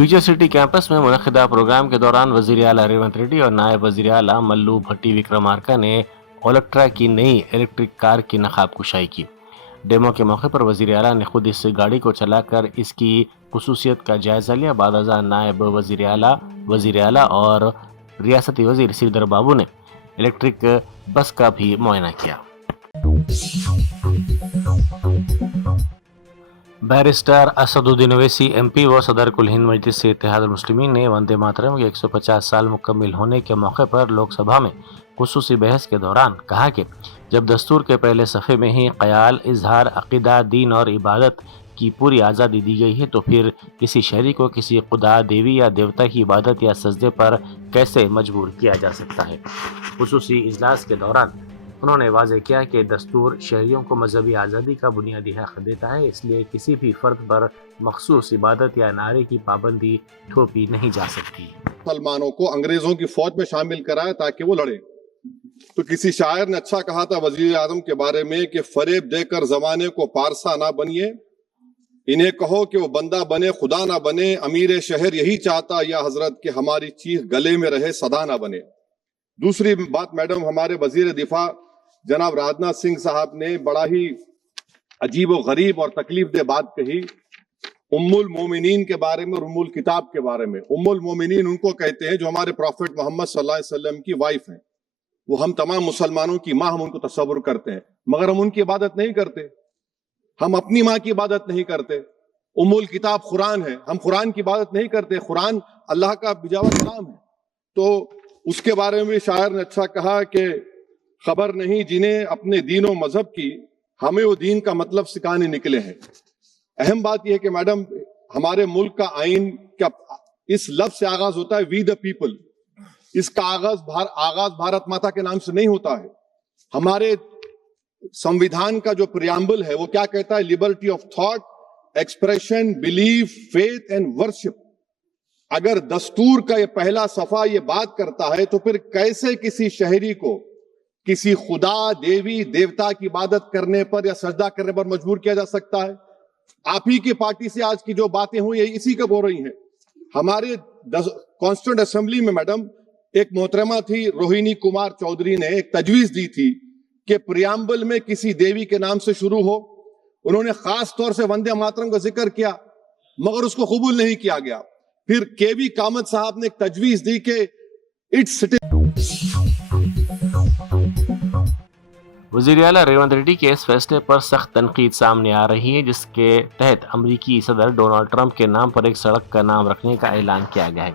Future city campus में मुनक़िदा programme के दौरान वज़ीर आला रेवंत रेड्डी और नायब वज़ीर आला मल्लू भट्टी विक्रमार्का ने ओलेक्ट्रा की नई इलेक्ट्रिक कार की नक़ाब कुशाई की। डेमो के मौके पर वज़ीर आला ने खुद इस गाड़ी को चलाकर इसकी खुसूसियत का जायज़ा लिया। बादअज़ां नायब वज़ीर आला और रियासती वज़ीर श्रीधर बाबू ने इलेक्ट्रिक बस का भी मुआयना किया। बैरिस्टर असदुद्दीन ओवैसी एमपी व सदर कुल हिंद मजलिस इत्तेहादुल मुस्लिमीन ने वंदे मातरम के 150 साल मुकम्मिल होने के मौके पर लोकसभा में खुसूसी बहस के दौरान कहा कि जब दस्तूर के पहले सफ़े में ही क़याल, इजहार, अक़ीदा, दीन और इबादत की पूरी आज़ादी दी गई है तो फिर किसी शहरी को किसी खुदा, देवी या देवता की इबादत या सजदे पर कैसे मजबूर किया जा सकता है। खुसूसी इजलास के दौरान उन्होंने वाज़ेह किया कि दस्तूर शहरियों को मजहबी आज़ादी का बुनियादी हक़ देता है, इसलिए किसी भी फ़र्द पर मखसूस इबादत या नारे की पाबंदी थोपी नहीं जा सकती। मुसलमानों को अंग्रेजों की फौज में शामिल कराया ताकि वो लड़े। तो किसी शायर ने अच्छा कहा था वज़ीर आज़म के बारे में कि फरेब देकर ज़माने को पारसा ना बनिए, इन्हें कहो कि वो बंदा बने खुदा ना बने, अमीर शहर यही चाहता या हजरत कि हमारी चीख गले में रहे सदा ना बने। दूसरी बात मैडम, हमारे वजीर दिफा जनाब राजनाथ सिंह साहब ने बड़ा ही अजीब व गरीब और तकलीफ दे बात कही उम्मुल मोमिनीन के बारे में और उम्मुल किताब के बारे में। उम्मुल मोमिनीन उनको कहते हैं जो हमारे प्रॉफिट मोहम्मद सल्लल्लाहु अलैहि वसल्लम की वाइफ हैं। वो हम तमाम मुसलमानों की माँ, हम उनको तस्वुर करते हैं, मगर हम उनकी इबादत नहीं करते। हम अपनी माँ की इबादत नहीं करते। उम्मुल किताब कुरान है, हम कुरान की इबादत नहीं करते। कुरान अल्लाह का बिजावा कलाम है। तो उसके बारे में शायर ने अच्छा कहा कि खबर नहीं जिन्हें अपने दीन और मजहब की, हमें वो दीन का मतलब सिखाने निकले हैं। अहम बात यह है कि मैडम, हमारे मुल्क का आइन का इस लफ्ज से आगाज होता है वी द पीपल। इसका आगाज भारत माता के नाम से नहीं होता है। हमारे संविधान का जो प्रियम्बल है वो क्या कहता है? Liberty of thought, expression, belief, faith and worship. अगर दस्तूर का ये पहला सफा ये बात करता है तो फिर कैसे किसी शहरी को किसी खुदा, देवी, देवता की इबादत करने पर या सजदा करने पर मजबूर किया जा सकता है? आप ही की पार्टी से आज की जो बातें हुई इसी कब हो रही हैं। हमारे कॉन्स्टिट्यूंट असेंबली में मैडम एक मोहतरमा थी रोहिणी कुमार चौधरी ने एक तजवीज दी थी कि प्रियम्बल में किसी देवी के नाम से शुरू हो। उन्होंने खास तौर से वंदे मातरम का जिक्र किया, मगर उसको कबूल नहीं किया गया। फिर केवी कामत साहब ने एक तजवीज दी कि इट्स वज़ीर आला रेवंत रेड्डी के इस फैसले पर सख्त तनकीद सामने आ रही है, जिसके तहत अमरीकी सदर डोनाल्ड ट्रंप के नाम पर एक सड़क का नाम रखने का ऐलान किया गया है।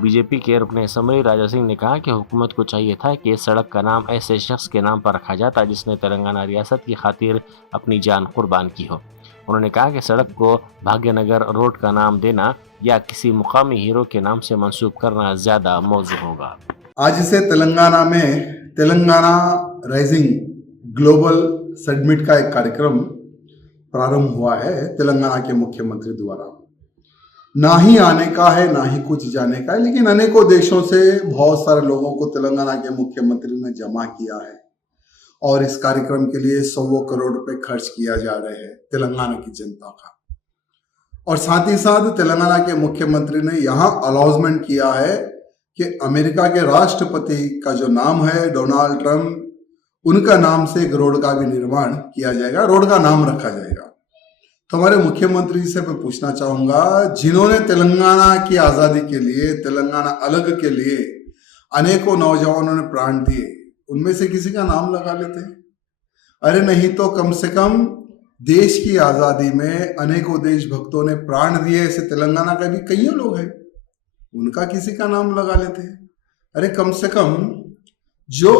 बीजेपी के रुकन असम्बली राजा सिंह ने कहा कि हुकूमत को चाहिए था कि इस सड़क का नाम ऐसे शख्स के नाम पर रखा जाता जिसने तेलंगाना रियासत की खातिर अपनी जान कुर्बान की हो। उन्होंने कहा कि सड़क को भाग्यनगर रोड का नाम देना या किसी मुकामी हीरो के नाम से मंसूब करना ज़्यादा मौजू होगा। आज से तेलंगाना में तेलंगाना राइजिंग ग्लोबल समिट का एक कार्यक्रम प्रारंभ हुआ है तेलंगाना के मुख्यमंत्री द्वारा। ना ही आने का है ना ही कुछ जाने का है, लेकिन अनेकों देशों से बहुत सारे लोगों को तेलंगाना के मुख्यमंत्री ने जमा किया है और इस कार्यक्रम के लिए 100 करोड़ रुपए खर्च किया जा रहे हैं तेलंगाना की जनता का। और साथ ही साथ तेलंगाना के मुख्यमंत्री ने यहाँ अनाउंसमेंट किया है कि अमेरिका के राष्ट्रपति का जो नाम है डोनाल्ड ट्रंप, उनका नाम से एक रोड का भी निर्माण किया जाएगा, रोड का नाम रखा जाएगा। तो हमारे मुख्यमंत्री से मैं पूछना चाहूंगा, जिन्होंने तेलंगाना की आजादी के लिए, तेलंगाना अलग के लिए अनेकों नौजवानों ने प्राण दिए, उनमें से किसी का नाम लगा लेते हैं? अरे नहीं तो कम से कम देश की आजादी में अनेकों देशभक्तों ने प्राण दिए, ऐसे तेलंगाना का भी कई लोग हैं, उनका किसी का नाम लगा लेते हैं। अरे कम से कम जो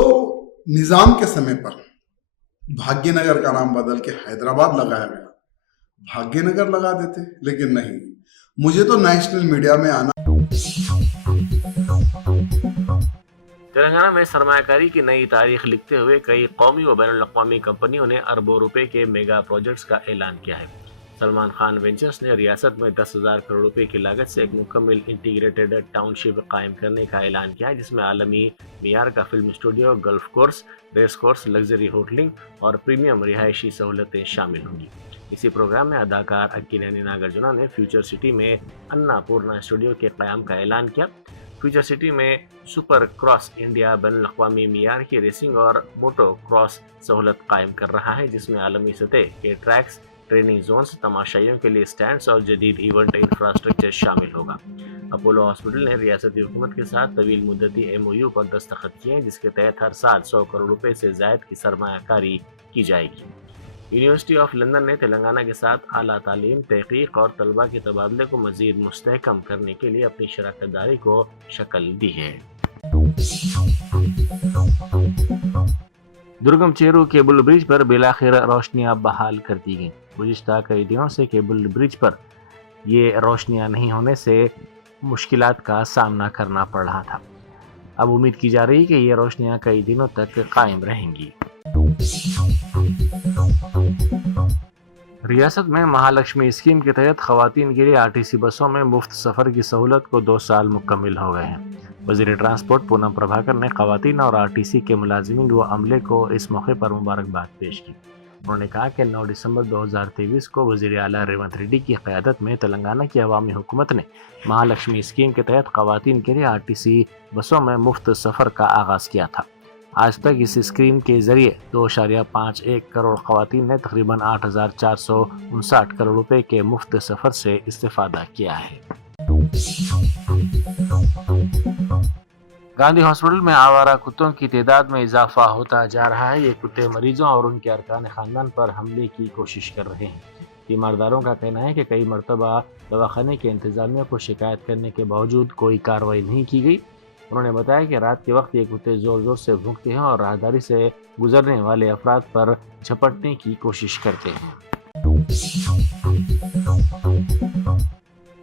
निजाम के समय पर भाग्यनगर का नाम बदल के हैदराबाद लगाया गया, भाग्यनगर लगा देते, लेकिन नहीं। मुझे तो नेशनल मीडिया में आना। तेलंगाना में सरमायाकारी की नई तारीख लिखते हुए कई कौमी व बैनुल अक़वामी कंपनियों ने अरबों रुपए के मेगा प्रोजेक्ट्स का ऐलान किया है। सलमान खान वेंचर्स ने रियासत में 10,000 करोड़ रुपए की लागत से एक मुकम्मल इंटीग्रेटेड टाउनशिप कायम करने का ऐलान किया है, जिसमें आलमी मियार का film studio, golf course, race course, luxury hotelling और प्रीमियम रिहायशी सहूलतें शामिल होंगी। इसी प्रोग्राम में अदाकार अक्किनेनी नागार्जुना ने फ्यूचर सिटी में अन्नापूर्णा स्टूडियो के क़याम का ऐलान किया। फ्यूचर सिटी में सुपर क्रॉस इंडिया बैनुल-अक़वामी मियार की रेसिंग और मोटो क्रॉस सहूलत कायम कर रहा है, जिसमें आलमी सतह के ट्रैक्स, ट्रेनिंग जोन्स, तमाशाइयों के लिए स्टैंड्स और जदीद इवेंट इंफ्रास्ट्रक्चर शामिल होगा। अपोलो हॉस्पिटल ने रियासती हुकूमत के साथ तवील मुद्दती MOU पर दस्तखत किए हैं, जिसके तहत हर साल 100 करोड़ रुपए से ज़ायद की सरमायाकारी की जाएगी। यूनिवर्सिटी ऑफ लंदन ने तेलंगाना के साथ आला तालीम, तहकीक और तलबा के तबादले को मज़ीद मुस्तहकम करने के लिए अपनी शराकत दारी को शक्ल दी है। दुर्गम चेरू केबल ब्रिज पर बिलाखिर रोशनियां बहाल कर दी गईं। गुज़िश्ता कई दिनों से केबल ब्रिज पर ये रोशनियां नहीं होने से मुश्किलात का सामना करना पड़ रहा था। अब उम्मीद की जा रही है कि ये रोशनियां कई दिनों तक कायम रहेंगी। रियासत में महालक्ष्मी स्कीम के तहत खवातीन के लिए RTC बसों में मुफ्त सफ़र की सहूलत को 2 साल मुकम्मिल हो गए हैं। वज़ीर ट्रांसपोर्ट पूनम प्रभाकर ने खवातीन और RTC के मुलाजिमीन व अमले को इस मौके पर मुबारकबाद पेश की। उन्होंने कहा कि 9 दिसंबर 2023 को वज़ीर आला रेवंत रेड्डी की क़यादत में तेलंगाना की अवामी हुकूमत ने महालक्ष्मी स्कीम के तहत खवातीन के लिए RTC बसों में मुफ्त सफ़र का आगाज़ किया था। आज तक इस स्कीम के ज़रिए 2.51 करोड़ खवातीन ने तकरीबन 8,459 करोड़ रुपए के मुफ्त सफ़र से इस्तेफ़ादा किया है। गांधी हॉस्पिटल में आवारा कुत्तों की तादाद में इजाफा होता जा रहा है। ये कुत्ते मरीजों और उनके अरकान ख़ानदान पर हमले की कोशिश कर रहे हैं। तीमारदारों का कहना है कि कई मरतबा दवाखाने के इंतज़ामिया को शिकायत करने के बावजूद कोई कार्रवाई नहीं की गई। उन्होंने बताया कि रात के वक्त ये कुत्ते ज़ोर ज़ोर से भौंकते हैं और राहदारी से गुजरने वाले अफराद पर झपटने की कोशिश करते हैं।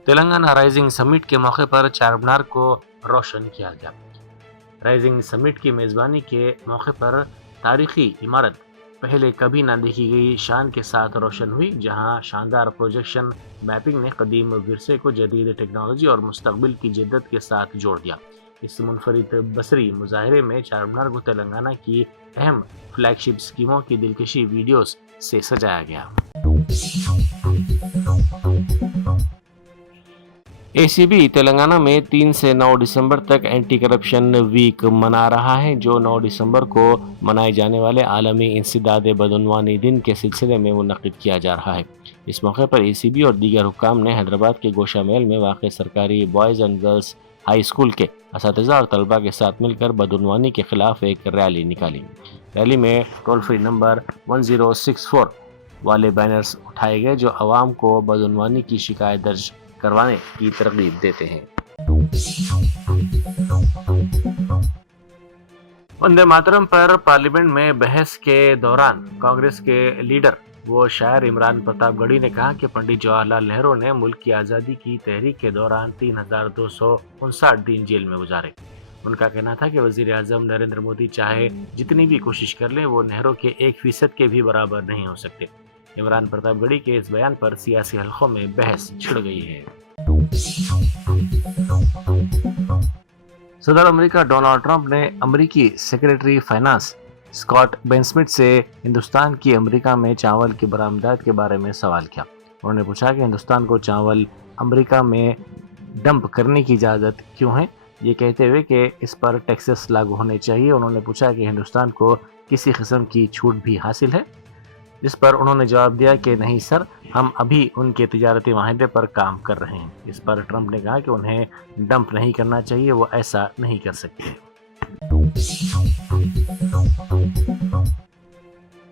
तेलंगाना राइजिंग समिट के मौके पर चारमीनार को रोशन किया गया। राइजिंग समिट की मेज़बानी के मौके पर तारीखी इमारत पहले कभी ना देखी गई शान के साथ रोशन हुई, जहां शानदार प्रोजेक्शन मैपिंग ने कदीम विरसे को जदीद टेक्नोलॉजी और मुस्तकबिल की जिद्दत के साथ जोड़ दिया। इस मुनफरिद बसरी मुजाहरे में चारमीनार को तेलंगाना की अहम फ्लैगशिप स्कीमों की दिलकशी वीडियोस से सजाया गया। ACB तेलंगाना में 3 से 9 दिसंबर तक एंटी करप्शन वीक मना रहा है, जो 9 दिसंबर को मनाए जाने वाले आलमी इंसदाद बदउनवानी दिन के सिलसिले में मुनक़िद किया जा रहा है। इस मौके पर ACB और दीगर हुक्काम ने हैदराबाद के गोशा महल में वाक़ सरकारी boys and girls high school के असातिज़ा और तलबा के साथ मिलकर बदउनवानी के खिलाफ एक रैली निकाली। रैली में टोल फ्री नंबर 1064 वाले बैनर्स उठाए गए, जो आवाम को बदउनवानी की शिकायत दर्ज करवाने की तरगीब देते हैं। वंदे मातरम पर पार्लियामेंट में बहस के दौरान कांग्रेस के लीडर वो शायर इमरान प्रताप गढ़ी ने कहा कि पंडित जवाहरलाल नेहरू ने मुल्क की आज़ादी की तहरीक के दौरान 3,259 दिन जेल में गुजारे। उनका कहना था कि वज़ीर आज़म नरेंद्र मोदी चाहे जितनी भी कोशिश कर लें, वो नेहरू के 1% के भी बराबर नहीं हो सकते। इमरान प्रताप गढ़ी के इस बयान पर सियासी हलकों में बहस छिड़ गई है। सदर अमेरिका डोनाल्ड ट्रंप ने अमेरिकी सेक्रेटरी फाइनेंस स्कॉट बेनस्मिथ से हिंदुस्तान की अमेरिका में चावल की बरामदात के बारे में सवाल किया। उन्होंने पूछा कि हिंदुस्तान को चावल अमेरिका में डंप करने की इजाज़त क्यों है, ये कहते हुए कि इस पर टैक्सेस लागू होने चाहिए। उन्होंने पूछा कि हिंदुस्तान को किसी किस्म की छूट भी हासिल है, जिस पर उन्होंने जवाब दिया कि नहीं सर, हम अभी उनके तिजारती माहिदे पर काम कर रहे हैं। इस पर ट्रंप ने कहा कि उन्हें डंप नहीं करना चाहिए, वो ऐसा नहीं कर सकते।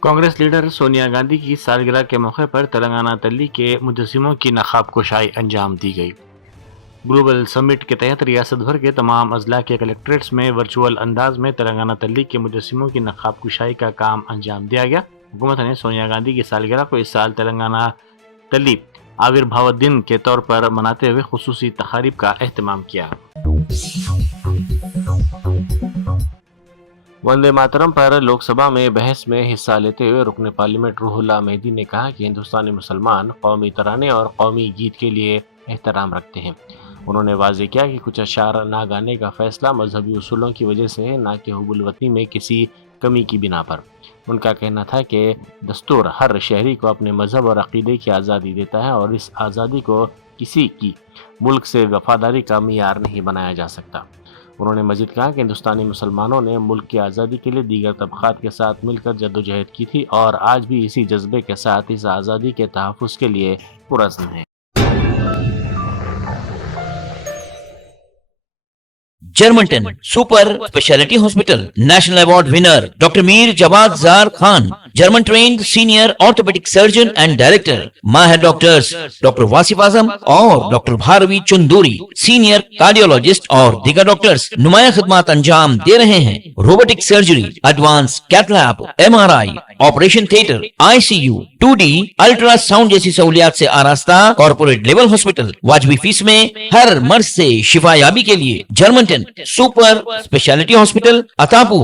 कांग्रेस लीडर सोनिया गांधी की सालगिरह के मौके पर तेलंगाना तल्ली के मुजस्सिमों की नकाब कुशाई अंजाम दी गई। ग्लोबल समिट के तहत रियासत भर के तमाम अजला के कलेक्ट्रेट्स में वर्चुअल अंदाज में तेलंगाना तल्ली के मुजस्सिमों की नकाब कुशाई का काम अंजाम दिया गया। हुकूमत ने सोनिया गांधी की सालगिरह को इस साल तेलंगाना तल्ली आविर्भाव दिन के तौर पर मनाते हुए खुसूसी तकारीब का एहतमाम किया। वंदे मातरम पर लोकसभा में बहस में हिस्सा लेते हुए रुकन पार्लियामेंट रूहुल्लाह मेहदी ने कहा कि हिंदुस्तानी मुसलमान कौमी तराने और कौमी गीत के लिए एहतराम रखते हैं। उन्होंने वाज़ेह किया कि कुछ अशार ना गाने का फैसला मजहबी उसूलों की वजह से है, ना कि हुब्बुल वतनी में किसी कमी की बिना पर। उनका कहना था कि दस्तूर हर शहरी को अपने मजहब और अकीदे की आज़ादी देता है और इस आज़ादी को किसी की मुल्क से वफादारी का मियार नहीं बनाया जा सकता। उन्होंने मजीद कहा कि हिंदुस्तानी मुसलमानों ने मुल्क की आज़ादी के लिए दीगर तबक़ात के साथ मिलकर जद्दोजहद की थी और आज भी इसी जज्बे के साथ इस आज़ादी के तहफ़्फ़ुज़ के लिए पुरअज़्म हैं। Germanten super speciality hospital national award winner doctor Mir Jawad Jar Khan, German trained senior orthopaedic surgeon and director, माहिर डॉक्टर्स डॉक्टर वासिफ आजम और doctor Bharavi Chanduri, senior cardiologist और दीगर डॉक्टर्स नुमाया खिदमत अंजाम दे रहे हैं। Robotic surgery, advance cath lab, MRI, operation theatre, ICU, 2D ultrasound जैसी सहूलियात से आरास्ता कॉर्पोरेट लेवल हॉस्पिटल, वाजबी फीस में हर मर्ज से शिफायाबी के लिए जर्मनटन सुपर स्पेशलिटी हॉस्पिटल, अतापू